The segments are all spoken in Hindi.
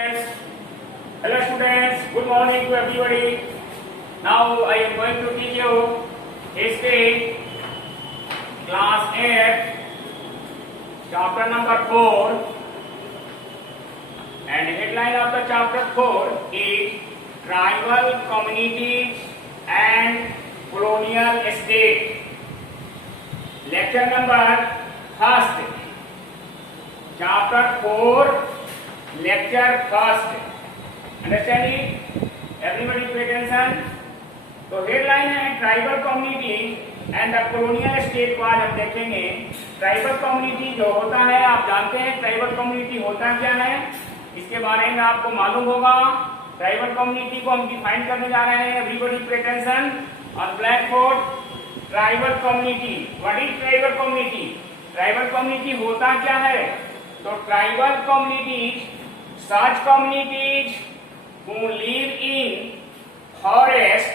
Hello students, good morning to everybody. Now I am going to teach you history class 8 chapter number 4, and the headline of the chapter 4 is tribal communities and colonial state. Lecture number 1, chapter 4, lecture 1. Understanding? Everybody pay attention. तो हेडलाइन है tribal community and the colonial state को आज हम देखेंगे। ट्राइबल कम्युनिटी जो होता है, आप जानते हैं ट्राइबल कम्युनिटी होता क्या है, इसके बारे में आपको मालूम होगा। ट्राइबल कम्युनिटी को हम डिफाइन करने जा रहे हैं। Everybody pay attention on black board. Tribal community, what is tribal community? Tribal community होता क्या है? तो tribal communities, such communities who live in forest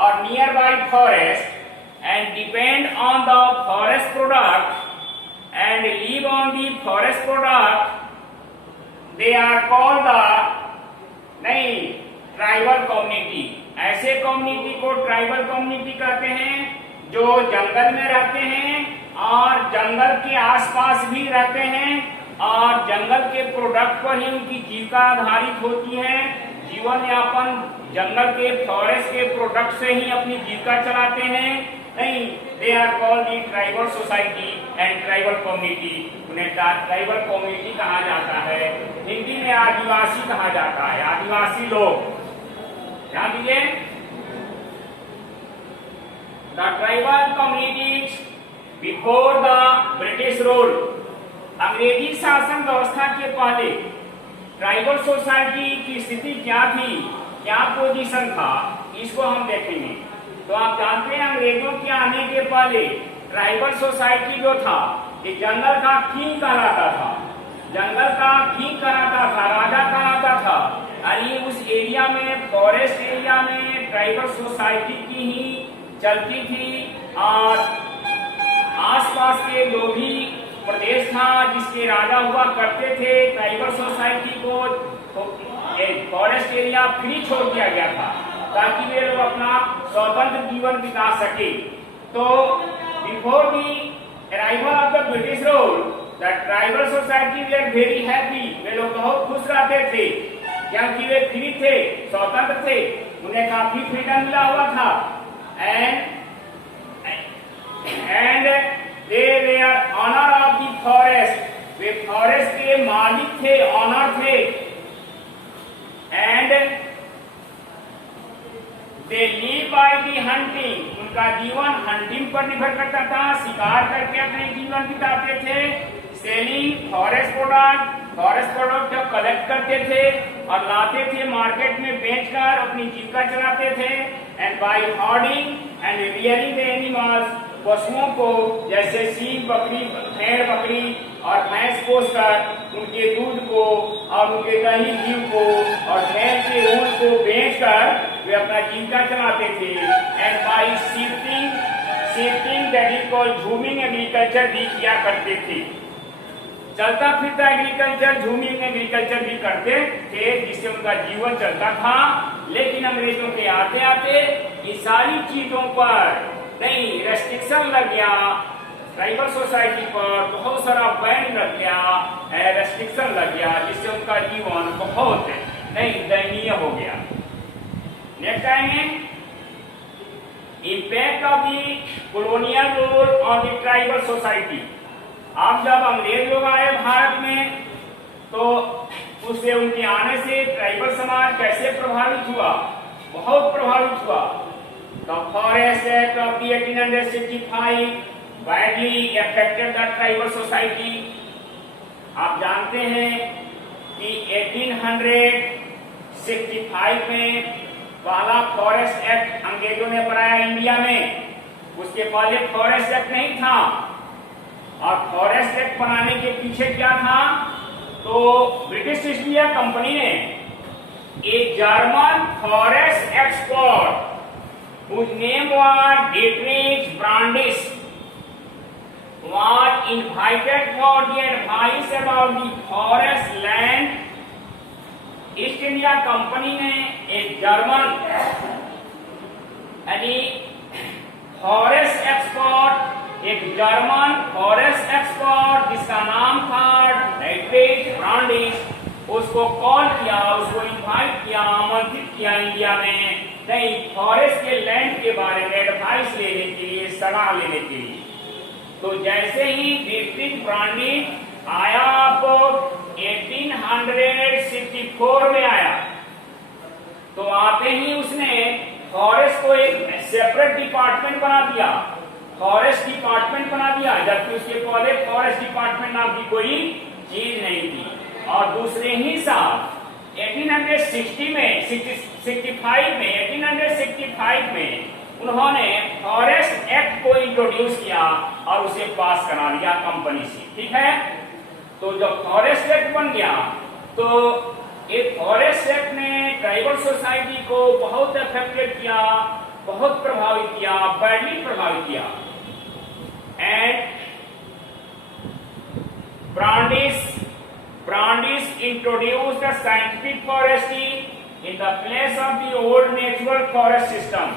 or nearby forest and depend on the forest product and live on the forest product, they are called the tribal community. ऐसे कम्युनिटी को ट्राइबल कम्युनिटी कहते हैं जो जंगल में रहते हैं और जंगल के आसपास भी रहते हैं और जंगल के प्रोडक्ट पर ही उनकी जीविका आधारित होती है। जीवन यापन जंगल के फॉरेस्ट के प्रोडक्ट से ही अपनी जीविका चलाते हैं। They are called the tribal society and tribal community. उन्हें ट्राइबल कम्युनिटी कहा जाता है। हिंदी में आदिवासी कहा जाता है, आदिवासी लोग। ध्यान दीजिए, the tribal communities before the British rule. अंग्रेजी शासन व्यवस्था के पहले ट्राइबल सोसाइटी की स्थिति क्या थी, क्या पोजीशन था, इसको हम देखेंगे। तो आप जानते हैं अंग्रेजों के आने के पहले ट्राइबल सोसाइटी जो था ये जंगल का किंग कहलाता था, जंगल का किंग कहलाता था, राजा कहलाता था। अरे उस एरिया में, फॉरेस्ट एरिया में ट्राइबल सोसाइटी की ही चलती थी और आसपास के जो भी प्रदेश था जिसके राजा हुआ करते थे, ट्राइबल सोसाइटी को फॉरेस्ट एरिया फ्री छोड़ दिया गया था ताकि वे लोग अपना स्वतंत्र जीवन बिता सके। तो before the arrival of the British rule the tribal society they are very happy. वे लोग बहुत खुश रहते थे क्योंकि वे फ्री थे, स्वतंत्र थे, उन्हें काफी फ्रीडम मिला हुआ था। And they were honor of the forest, way forest के मालिक थे, ऑनर थे। And they live by the hunting, उनका जीवन हंटिंग पर निर्भर करता था, शिकार करके अपने जीवन बिताते थे। सेलिंग फॉरेस्ट प्रोडक्ट जब कलेक्ट करते थे और लाते थे मार्केट में बेचकर अपनी जीविका चलाते थे। And by herding and rearing the animals, पशुओं को जैसे सींग बकरी, भेड़ बकरी और भैंस पोसकर उनके दूध को और उनके दही घी को और भेड़ के ऊन को बेचकर वे अपना जीविका चलाते थे। And bye shifting that is called jhuming agriculture भी किया करते थे। चलता फिरता एग्रीकल्चर, झूमिंग एग्रीकल्चर भी करते थे जिससे उनका जीवन चलता था। लेकिन अंग्रेजों के आते आते ये सारी चीजों पर रेस्ट्रिक्शन लग गया, ट्राइबल सोसाइटी पर बहुत सारा बैन लग गया, रेस्ट्रिक्शन लग गया जिससे उनका जीवन बहुत दयनीय हो गया। नेक्स्ट आएंगे impact of the colonial rule on the tribal society. अब जब अंग्रेज लोग आए भारत में तो उससे उनके आने से ट्राइबल समाज कैसे प्रभावित हुआ? बहुत प्रभावित हुआ। The Forest Act of the 1865 badly affected the tribal society. आप जानते हैं कि 1865 में पहला फॉरेस्ट एक्ट अंग्रेजों ने बनाया इंडिया में। उसके पहले फॉरेस्ट एक्ट नहीं था और फॉरेस्ट एक्ट बनाने के पीछे क्या था? तो ब्रिटिश ईस्ट इंडिया कंपनी ने एक German forest expert whose name was Dietrich Brandis was invited for the advice about the forest land east India company ने एक जर्मन यानी फॉरेस्ट एक्सपर्ट, एक जर्मन फॉरेस्ट एक्सपर्ट जिसका नाम था डाइट्रेट ब्रांडिस, उसको कॉल किया, उसको इनवाइट किया, आमंत्रित किया इंडिया में नहीं फॉरेस्ट के लैंड के बारे में एडवाइस लेने के लिए, सलाह लेने के लिए। तो जैसे ही डाइट्रेट ब्रांडिस आया, आपको 1864 में आया, तो आते ही उसने फॉरेस्ट को एक सेपरेट डिपार्टमेंट बना दिया, फॉरेस्ट डिपार्टमेंट बना दिया, जबकि उसके पहले फॉरेस्ट डिपार्टमेंट नाम की कोई चीज नहीं थी। और दूसरे ही साल 1865 में उन्होंने फॉरेस्ट एक्ट को इंट्रोड्यूस किया और उसे पास करा दिया कंपनी से, ठीक है। तो जब फॉरेस्ट एक्ट बन गया, तो एक फॉरेस्ट एक्ट ने ट्राइबल सोसाइटी को बहुत अफेक्टेड किया, बहुत प्रभावित किया, बैडली प्रभावित किया। And Brandis introduced the scientific forestry in the place of the old natural forest system,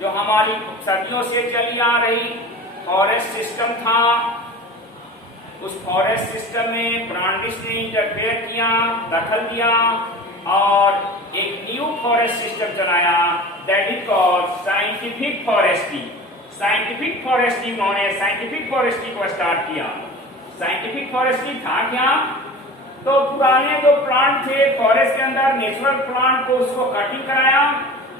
जो हमारी सदियों से चली आ रही फॉरेस्ट सिस्टम था। उस फॉरेस्ट सिस्टम में ब्रांडिस ने इंटरफेयर किया, दखल दिया और एक न्यू फॉरेस्ट सिस्टम चलाया, that is called scientific forestry. Scientific forestry, उन्होंने साइंटिफिक फॉरेस्ट्री को स्टार्ट किया। साइंटिफिक फॉरेस्ट्री था क्या? तो पुराने जो प्लांट थे फॉरेस्ट के अंदर, नेचुरल प्लांट को उसको कटिंग कराया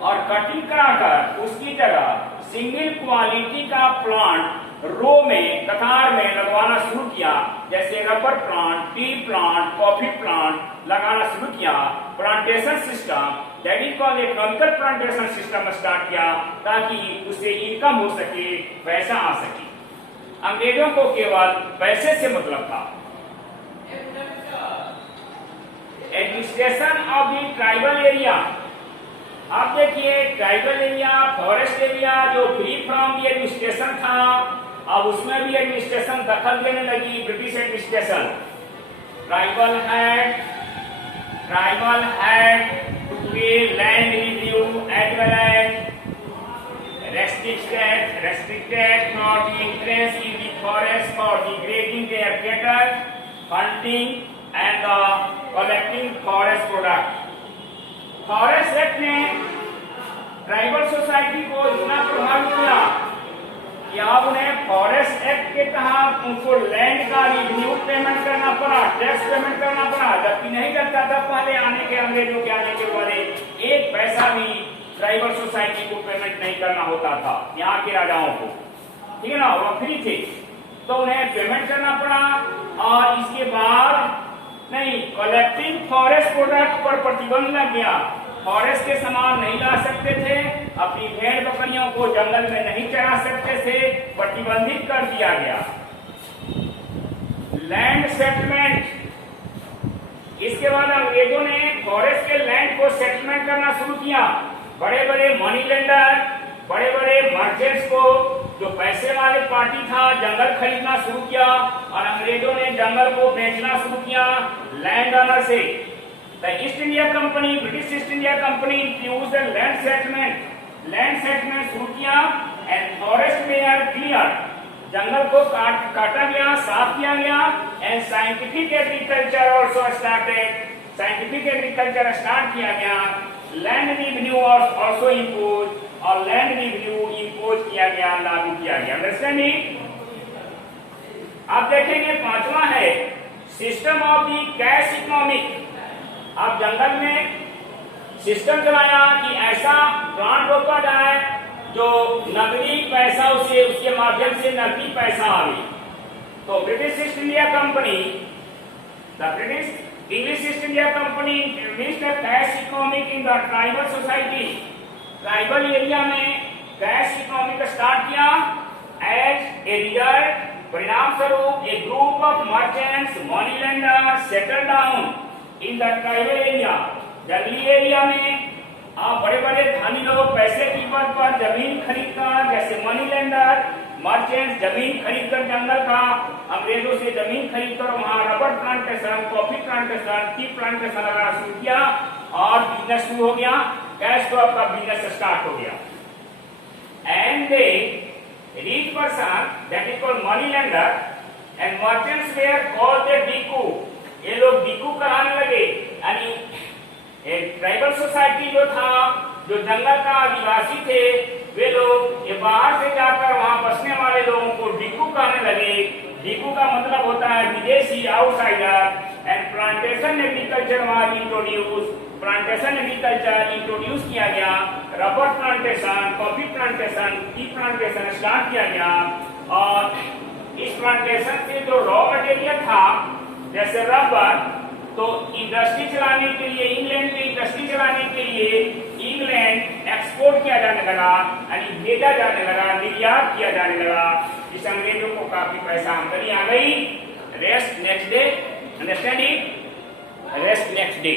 और कटिंग कराकर उसकी जगह सिंगल क्वालिटी का प्लांट रो में, कतार में लगवाना शुरू किया। जैसे rubber plant, T plant, coffee plant लगाना शुरू किया। Plantation system, that is called economical plantation system start किया, ताकि उससे इनकम हो सके, पैसा आ सके। अंग्रेजों को केवल पैसे से मतलब था। Administration of the tribal area, आप देखिए ट्राइबल एरिया, फॉरेस्ट एरिया जो फ्री फ्रॉम द एडमिनिस्ट्रेशन था, अब उसमें भी एडमिनिस्ट्रेशन दखल देने लगी, British administration. Tribal had to pay land revenue as well as restricted for the interest in the forest for the grazing their cattle, hunting and collecting forest product। Forest act ने ट्राइबल सोसाइटी को इतना प्रभावित किया कि अब उन्हें फॉरेस्ट एक्ट के तहत उनको लैंड का रिव्यू पेमेंट करना पड़ा, टैक्स पेमेंट करना पड़ा, जबकि नहीं करता था पहले आने के, अंग्रेजों के आने के पहले एक पैसा भी ट्राइबल सोसाइटी को पेमेंट नहीं करना होता था, यहाँ के राजाओं को, ठीक है ना, वो फ्री थे, तो उन्हें पेमेंट करना पड़ा। और इसके बाद नहीं, कलेक्टिंग फॉरेस्ट प्रोडक्ट पर प्रतिबंध लग गया। फॉरेस्ट के सामान नहीं ला सकते थे, अपनी भेड़ बकरियों को जंगल में नहीं चरा सकते थे, प्रतिबंधित कर दिया गया। लैंड सेटलमेंट, इसके बाद अंग्रेजों ने फॉरेस्ट के लैंड को सेटलमेंट करना शुरू किया। बड़े बड़े मनी लेंडर, बड़े बड़े मर्चेंट्स को, जो पैसे वाले पार्टी था, जंगल खरीदना शुरू किया और अंग्रेजों ने जंगल को बेचना शुरू किया लैंड ओनर से। The east India company, British east India company introduced the land settlement. Land settlement शुरू किया एंड फॉरेस्ट वेयर क्लियर, जंगल को काटा गया, साफ किया गया। And scientific agriculture also started, scientific agriculture start किया गया। लैंड रिव्यू आल्सो इम्पोज, और लैंड रिव्यू इम्पोज किया गया, लागू किया गया। अंडरस्टैंडिंग? आप देखेंगे पांचवा है system of the cash economic. आप जंगल में सिस्टम चलाया कि ऐसा प्लांट रोका जाए जो नकदी पैसा उसे, उसके माध्यम से नकदी पैसा आवे। तो British east India company, the British English East India Company introduced a cash economic in the tribal society। Tribal area में कैश इकोनॉमिक स्टार्ट किया। एज ए रिजल्ट, परिणाम स्वरूप a group of merchants, money lender settle down in the tribal area. जंगली एरिया में आप बड़े बड़े धनी लोग पैसे की कीमत पर जमीन खरीदकर, जैसे मनी लेंडर, मर्चेंट्स जमीन खरीदकर जंगल का, अंग्रेजों से जमीन खरीदकर वहां rubber plantation, coffee plantation, tea plantation लगाना शुरू किया। और बिजनेस शुरू हो गया, कैश क्रॉप का बिजनेस स्टार्ट हो गया। And they rich person that is called money lender and merchants were called the भिक्षु। ये लोग भिक्षु कहलाने लगे, यानी ट्राइबल सोसाइटी जो था, जो जंगल का आदिवासी थे, वे लोग ये बाहर से जाकर वहां बसने वाले लोगों को भिक्षु कहने लगे। भिक्षु का मतलब होता है विदेशी, outsider. And plantation agriculture was introduce, plantation agriculture introduce किया गया। Rubber plantation, coffee plantation, tea plantation start किया गया। और इस प्लांटेशन से जो रॉ मटेरियल था जैसे रबर, तो इंडस्ट्री चलाने के लिए, इंग्लैंड में इंडस्ट्री चलाने के लिए इंग्लैंड एक्सपोर्ट किया जाने लगा, यानी भेजा जाने लगा, निर्यात किया जाने लगा। इस अंग्रेजों को काफी पैसा आमदनी आ गई। Rest next day, understand it, rest next day.